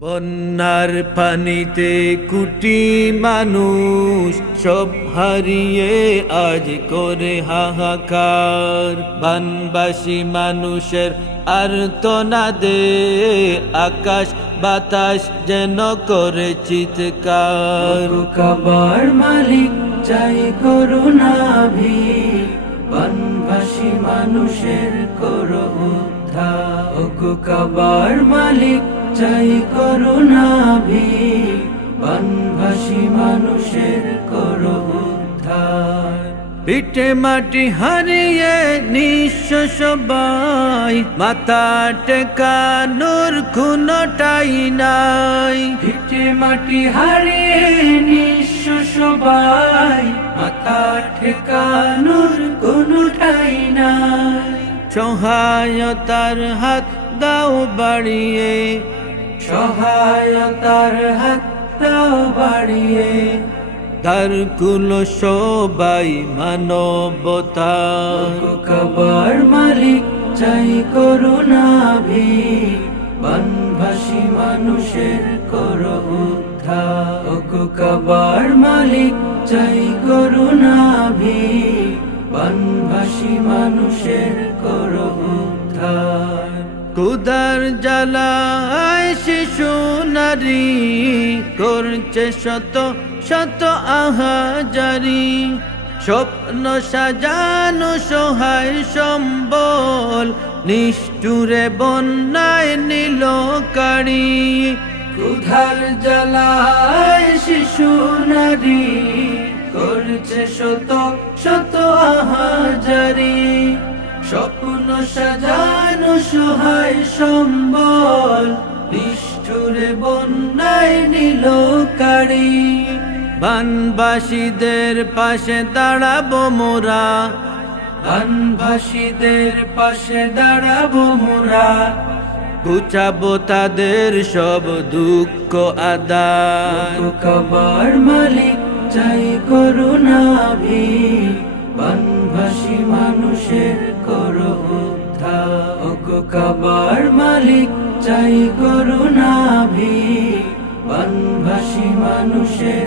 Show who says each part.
Speaker 1: বন্যার পানিতে কুটি মানুষ সব হারিয়ে আজ করে হাহাকার। বানবাসী মানুষের আর তো না দে আকাশ বাতাস যেন করে চিৎকার।
Speaker 2: কাবার মালিক চাই করুণা ভি বনবাসী মানুষের করো উদ্ধার। কাবার মালিক চাই করুণা ভি বনবাসী মানুষের করো উদ্ধার
Speaker 1: পিঠে মাটি হারিয়ে নিঃস্ব সবাই, মাথা টেকানোর খুনটাই নাই।
Speaker 2: ভিটে মাটি হারিয়ে নিঃস্ব সবাই, মাথা ঠেকানোর কোনো ঠাই নাই।
Speaker 1: সহায়তার হাত দাও বাড়িয়ে
Speaker 2: সহায়তার হাত বাড়িয়ে
Speaker 1: তার কুল সবাই মানবতার
Speaker 2: কবার মালিক চাই করুণা ভি বনভাসী মানুষের করো উদ্ধার। মালিক চাই করুণা ভি বনভাসী মানুষের করো উদ্ধার।
Speaker 1: কুদার জ্বালায় শিশু নারী করছে শত শত আহাজারি। স্বপ্ন সাজানো সহায় সম্বল নিষ্ঠুরে বন্যায় নীল কাড়ি
Speaker 2: ক্ষুধার জ্বালায় শিশু নারী করছে শত শত আহাজারি। স্বপ্ন সাজানো সহায় সম্বল, নিষ্ঠুরে বন্যায় নীল কাড়ি
Speaker 1: বানবাসীদের পাশে দাঁড়াবো মোরা
Speaker 2: বানভাসীদের পাশে দাঁড়াবো মোরা।
Speaker 1: গুচাবো তাদের সব দুঃখ, আদায়।
Speaker 2: কবার মালিক চাই করুণা ভি বনভাসী মানুষের করো উদ্ধার ওগো মালিক চাই করুণা ভি বনভাসী মানুষের